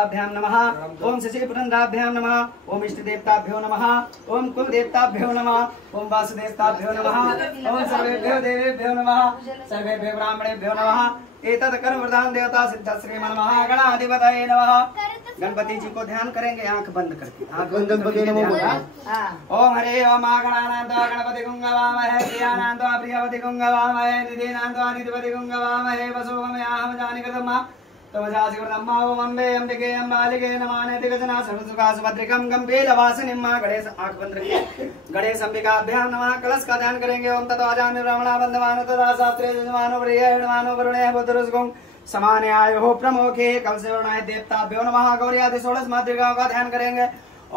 देवताभ्याम नमः। ओम शशि पुरंद्राभ्याम नमः। ओम इष्ट देवताभ्यो नमः। ओम कुल देवताभ्यो नमः। ओम वासुदेवताभ्यो नमः। ओम सर्वेभ्यो देवेभ्यो नमः। सर्वेभ्यो ब्राह्मणेभ्यो नमः। एतत् कर्म प्रधान देवता सिद्ध श्री महागणाधिपतये नमः। गणपति जी को ध्यान करेंगे आंख बंद करके। गणपति ओम हरे ओम गणानान्तो गणपति गुंगवामहे प्रियानान्तो प्रियवति गुंगवामहे निधिनान्तो निधिपति गुंगवामहे वसुगमयाहम जानिकृतम् तमजासिकृतम् ओम अम्बे अम्बिके अम्बालिके नमानेति गजना सर्वसुखा सुभद्रिकं गंभीरवासिनीं गणेश आंख बंद रखिए। गणेश अंबिकाभ्यां नमः। कलश का ध्यान करेंगे। ओम तत्वाजामि ब्राह्मणा बंधवानो तथा शास्त्रे यजमानो प्रियमानो वरुणे बुद्धरुसगुं समाने आयो प्रमुखे कलश वर्णाय देवताभ्यो नमः। गौरी आदि 16 मातृकाओं का ध्यान करेंगे।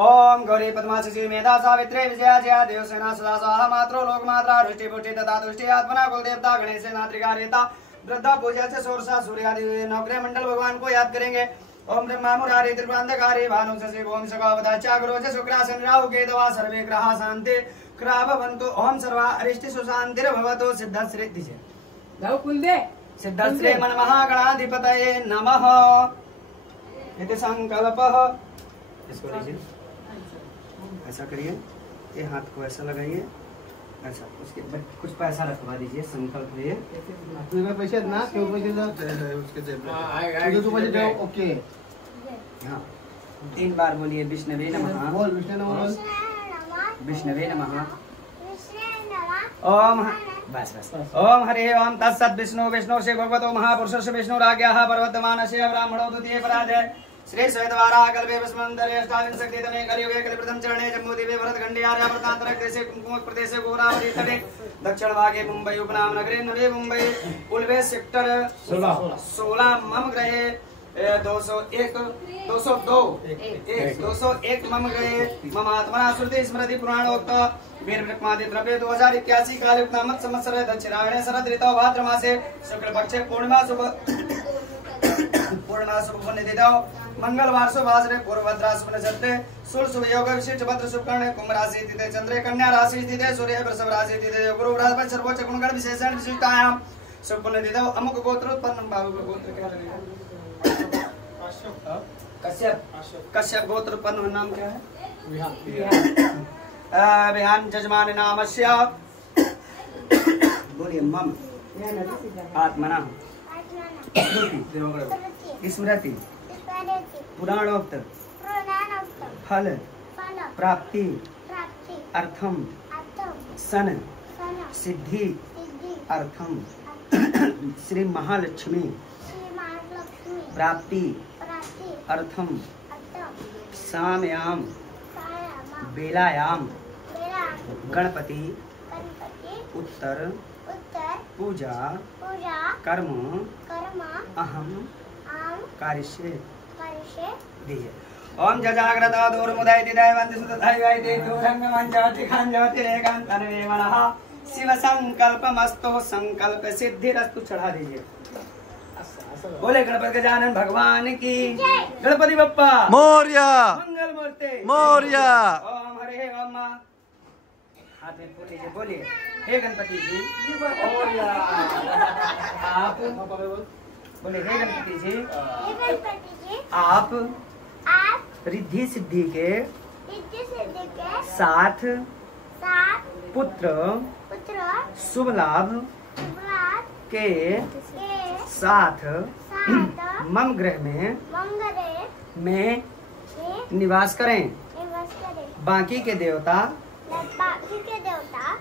ओम गौरी पद्मा शचि मेधा सावित्री विजया जया देवसेना सदा स्वाहा मात्रो लोक मात्रा दृष्टि पुष्टि तथा तुष्टि आत्मना कुल देवता गणेश नात्रिका रेता वृद्धा पूजा से सोरसा सूर्यादि नवग्रह मंडल भगवान को याद करेंगे। ओम ब्रह्मा मुरारी त्रिपुरांधकारी भानु शशि ओम सगावदा चाग्रोज शुक्रासन राहु केतवा सर्वे ग्रहा शांति कृभवन्तु। ओम सर्वा अरिष्टि सुशांतिर्भवतु। सिद्धश्री दीजिए सिद्धश्री मन महागणाधिपतये नमः। इति संकल्पः। इसको लीजिए ऐसा करिए। ये हाथ को ऐसा लगाइए ऐसा। उसके कुछ पैसा रखवा दीजिए। संकल्प लिए पैसे ना क्यों पैसे उसके जेब में ओके। हाँ 3 बार बोलिए विष्णवे नमः। बोल विष्णु नमः। विष्णवे नमः। ओम बस बस। ओम हरि ओम तत्सत् विष्णु विष्णु श्री भगवतो महापुरुषस्य विष्णुराज्ञः पर्वतमानस्य ब्राह्मणो द्वितीय पराजय श्री श्वेतवारा कल्पे वसुमंतरे अष्टाविंशतितमे कलियुगे कलिप्रथम चरणे जम्बूद्वीपे भरतखण्डे आर्यावर्तान्तरे देशे कुंकुम प्रदेशे गोदावरी तटे दक्षिण भागे मुंबई उपनाम नगरे नवी मुंबई पुलवे सेक्टर 16 मम ग्रहे 201 मम ग्रहे मम आत्मना श्रुति स्मृति पुराणोक्त वीर ब्रह्मादि द्रव्य 2081 कालयुक्त नामक संवत्सर दक्षिणायने शरद ऋतौ भाद्र मासे शुक्ल पक्षे पूर्णिमा शुभ पुण्यतिथौ मंगलवार शुभाश्रे पूर्वभद्रा शुभ नक्षत्रे सूर्य शुभ योग विशिष्ट भद्र शुभ कर्ण कुंभ राशि तिथे चंद्रे कन्या राशि तिथे सूर्य वृषभ राशि तिथे गुरु बृहस्पति सर्वोच्च गुणगण विशेषण विशिष्टायां शुभ पुण्यतिथौ अमुक गोत्र उत्पन्न बाबू का गोत्र क्या रहेगा? कश्यप। कश्यप गोत्र उत्पन्न नाम क्या है? विहान जजमान नामस्य बोलिए मम आत्मना स्मृति पुराणोक्त फल प्राप्ति अर्थम सन सिद्धि अर्थम श्री महालक्ष्मी प्राप्ति अर्थम सामयाम बेलायाम गणपति उत्तर पूजा कर्म अहम कार्यस्य दीजिए। ओम जजाग्रत दूरमुदयति दैवन्ति सुतधैवैति दूरंग मंजति खंजति रेकांतनवेमणः शिव संकल्पमस्तु संकल्प सिद्धिरस्तु। चढ़ा दीजिए। बोले गणपति गजानन भगवान की गणपति बप्पा मोरया मंगल मूर्ति मोरया। ओम हरे ओम हाथ में फूल लीजिए। बोलिए हे गणपति जी आप बोले हे गणपति जी आप रिद्धि सिद्धि के साथ पुत्र शुभ लाभ के साथ मम ग्रह में निवास करें। बाकी के देवता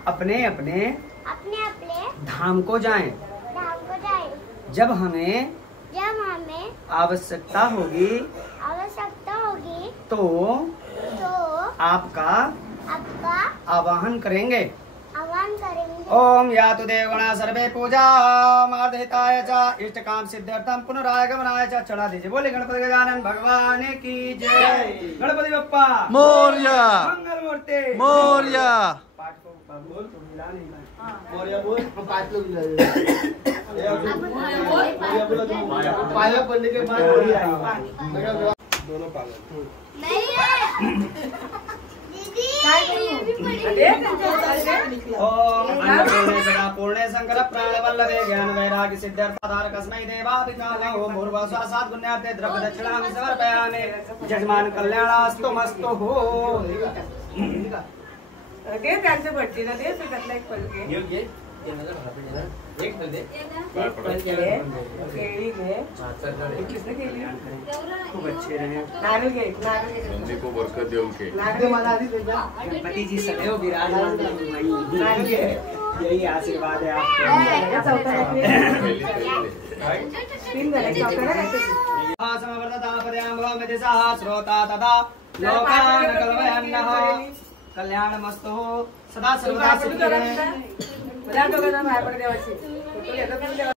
अपने अपने धाम को जाएं। जब हमें आवश्यकता होगी तो आपका आवाहन करेंगे। ओम यातु देवगणा सर्वे पूजा मार्दहिताय च इष्ट काम सिद्ध्यर्थम पुनरागमनाय च। चढ़ा दीजिए। बोले गणपति गजानन भगवान की जय। गणपति बप्पा मोरया मंगल मूर्ति मोरया। पाठ को बोल तो मिला नहीं मोरया बोल पाठ लोग पाया पढ़ने के बाद दोनों पागल पूर्णे शंकर प्राणबल वल्लभे ज्ञान वैराग्य सिद्धार्थाधार कस्मै देवाभिकाले ओम भूर्भुवः सात गुण्यार्थे द्रव्य दक्षिणां समर्पयामि जजमान कल्याणास्तु मस्तु हो दे त्यांचे भट्टीला दे त्यातला एक फल घे एक फल दे केळी घे किसने केली खूप अच्छे रहे नारळ घे नारळ घे मम्मी को बरकत दे उनके नारळ मला आधी दे जा गणपति जी सदैव विराजमान रहे नारळ घे यही आशीर्वाद है आपको चौथा तीन झाले चौथा समवर्ततापद्यां श्रोता तथा लोकान् कल्पयन्नः कल्याणमस्तु सदा सर्वदा सुखी रहे बघा दोघांना बाहेर पड देवाची फोटो घेतो पण देवा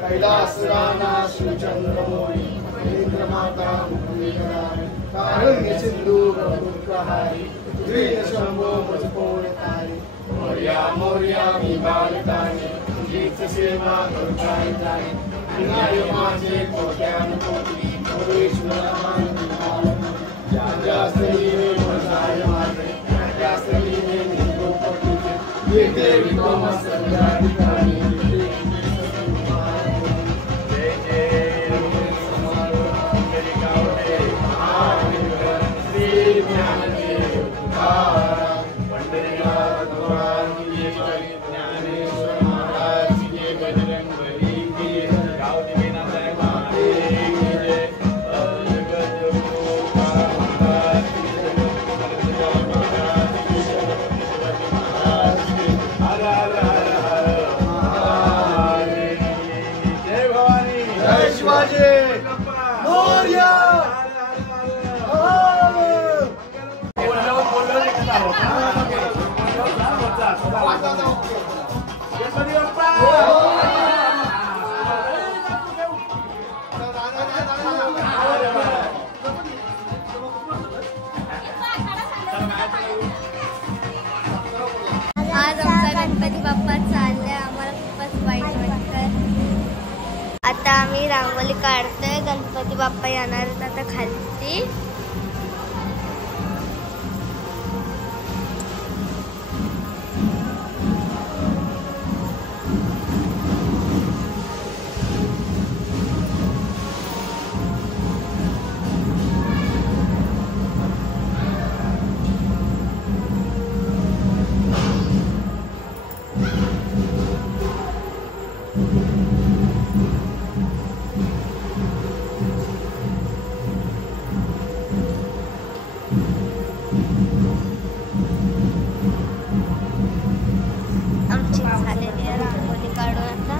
कैलास राणा सुचंद्रमोळी इंद्रमाता कारुण्य सिंधू गंगोत्कहारी द्विज शंभो मजपोरतारी मोर्या मोर्या मी बालकाने तुझीच सेवा करताय अन्याय माझे कोट्यान कोटी परमेश्वर ज्या स्त्रीने मजाय माझे त्या स्त्रीने निरोपतीचे येते विकोम सगळ्या ठिकाणी आता आम्ही रांगोळी काढतोय. गणपती बाप्पा येणार आहेत आता खाली. आमची झालेली आहे रांगोळी काढून आता.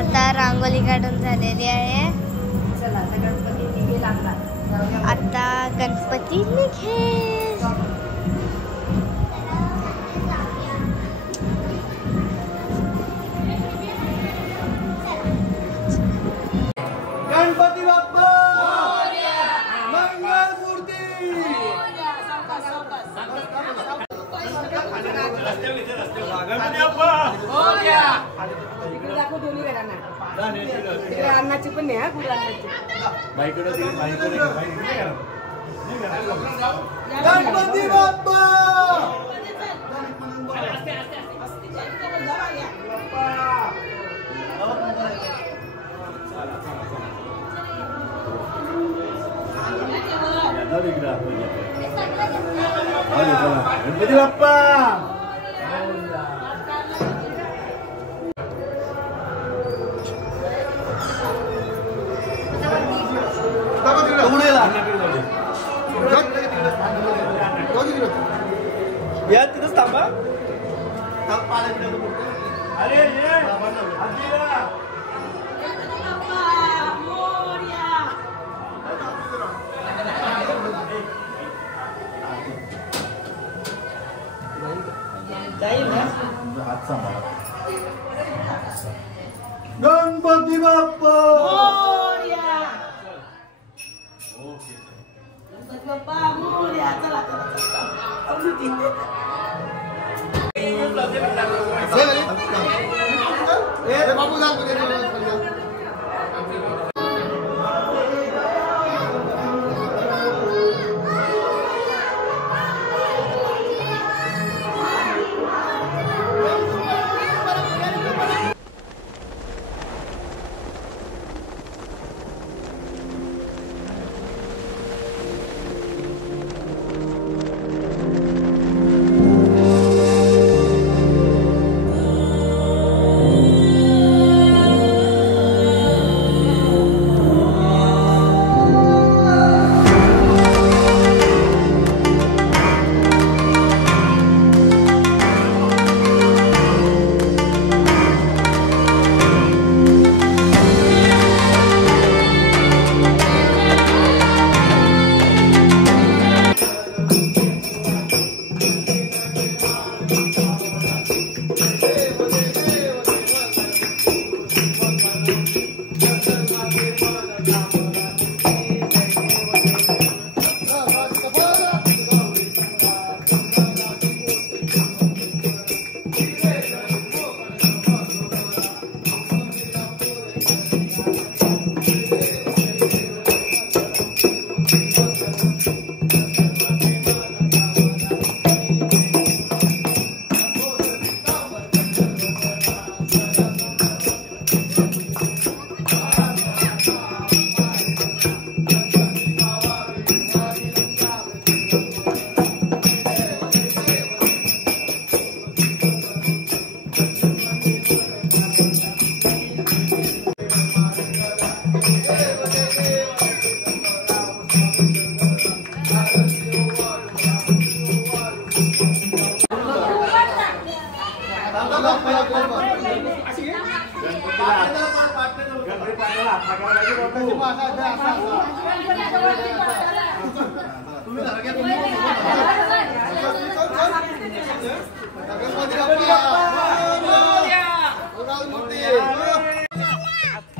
आता रांगोळी काढून झालेली आहे. आता गणपती निघेल. गणपती बाप्पा मंगल मूर्ती. अन्नाची पण नाही. गणपती बाप्पा गणपती बाप्पा. या तिथंच थांबा. अरे गणपती बाप्पा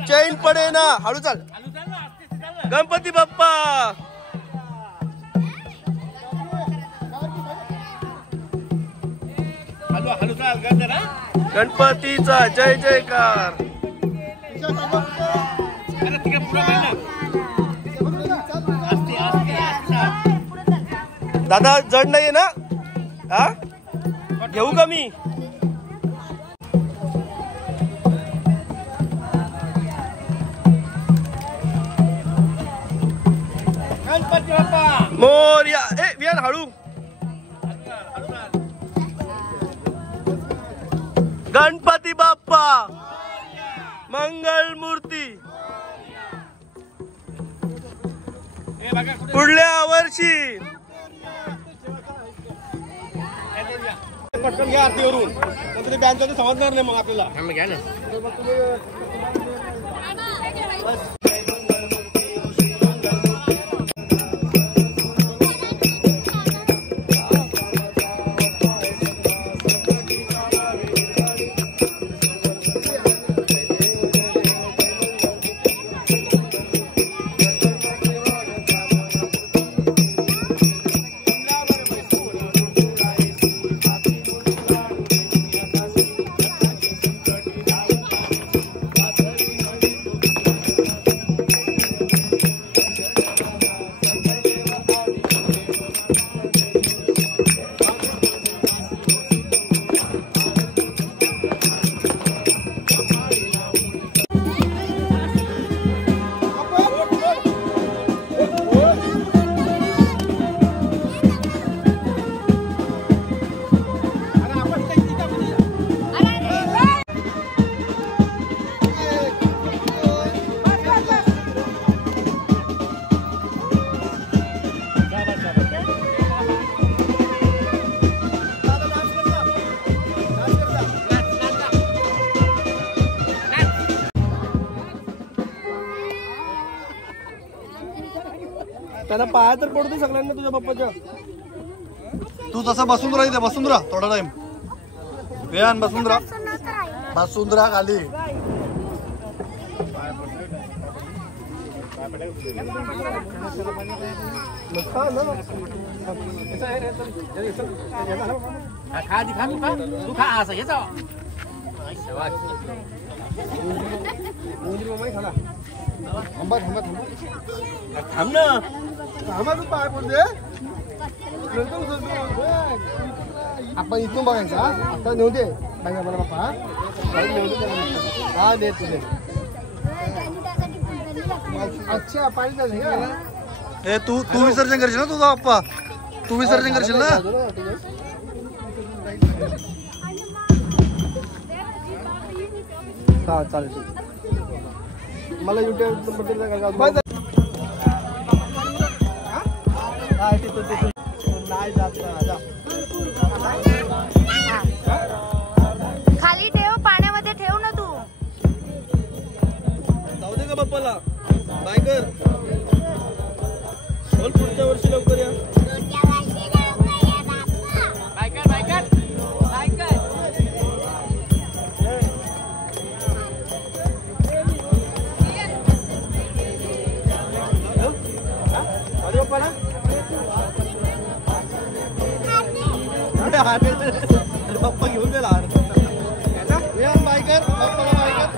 चैन पडे ना, हळू चाल. गणपती बाप्पा गणपतीचा जय जयकार. दादा जड नाहीये ना? हा घेऊ का मी? गणपती बाप्पा मोरया. ए वियान हळू. गणपती बाप्पा मंगल मूर्ती. पुढल्या वर्षी पटकन घ्या आरतीवरून, नंतर बँकेचं समजणार नाही मग आपल्याला. घ्या ना. त्याला पाया तर पडतो सगळ्यांना तुझ्या बाप्पाच्या. तू तसा बसून राहा, बसून राहा थोडा टाइम. वेळान बसून राहा, बसून राहा खाली. तू खा असं घे जावा. थांबा थांबा थांबा थांब ना. थांबा तू पाय पडते. आपण इथून बघायचं. आता नेऊ दे बघा मला बाप्पा. हा दे तुझे. अच्छा पाणी झालं का? तू विसर्जन करशील ना तुझा बाप्पा? तू विसर्जन करशील ना? हा चालेल. मला युट्यूब नाही जात. खाली ठेव, पाण्यामध्ये ठेव ना तू. जाऊ दे का बाप्पाला. बाय कर. बोल पुढच्या वर्षी लवकर या. बाप्पा घेऊन गेला. बायकर बाप्पाला बायकर.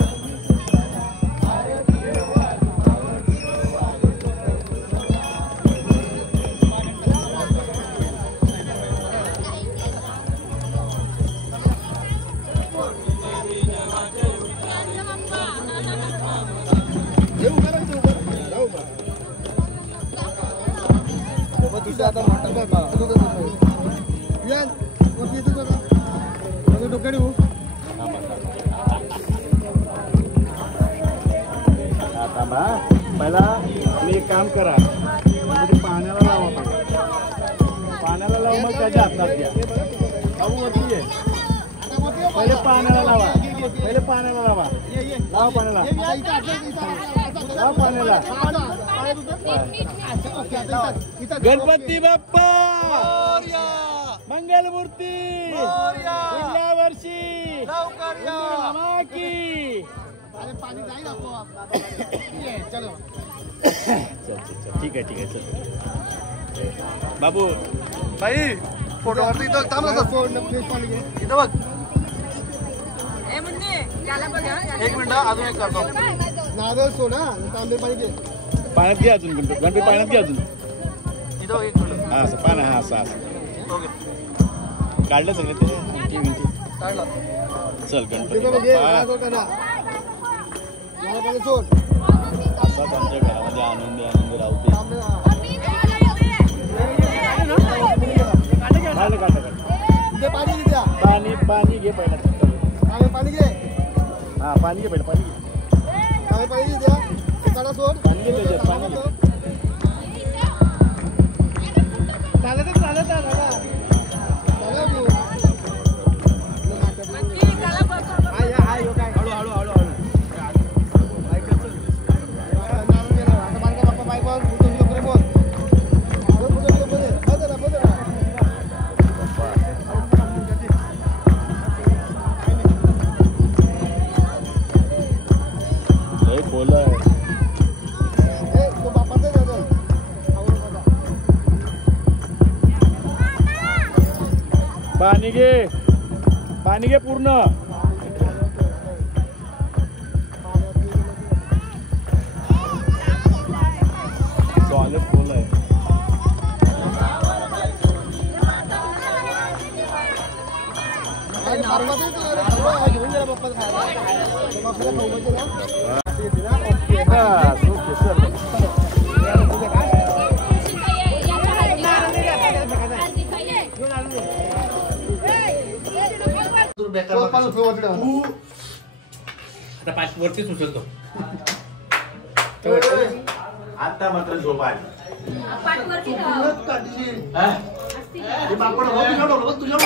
तुझा आता डोक्याने हो. पहिला मी एक काम करा, पाण्याला लावा. पाण्याला लावून मग त्याच्या हातात घ्या. वरती आहे. पहिले पाण्याला लावा. पहिले पाण्याला लावा. लावा पाण्याला. लावा पाण्याला. गणपती बाप्पा मंगलमूर्ती पुढल्या वर्षी की ठीक आहे चल बाबू भाई फोटोवरती इथं थांब ना इथं बघ. एक मिनिट अजून एक करतो. पाण्यात घे अजून गणपती पाण्यात घे अजून. इथं एक मिनिट. हा असं पाण्या हा असं ओके काढलं सगळं ते मिनिट काढला. चल गणपती असाच आमच्या घरामध्ये आनंदी आनंद राहू दे. पाणी घे पहिला. पाणी घे. हा पाणी घे पहिलं. पाणी घे. पाणी घे त्याच्यात. पाणी घे. पाणी घे पूर्ण. सॉलिड फुल आहे. आता 5 वरती सुचलतो. आता मात्र झोप आली. तुझ्या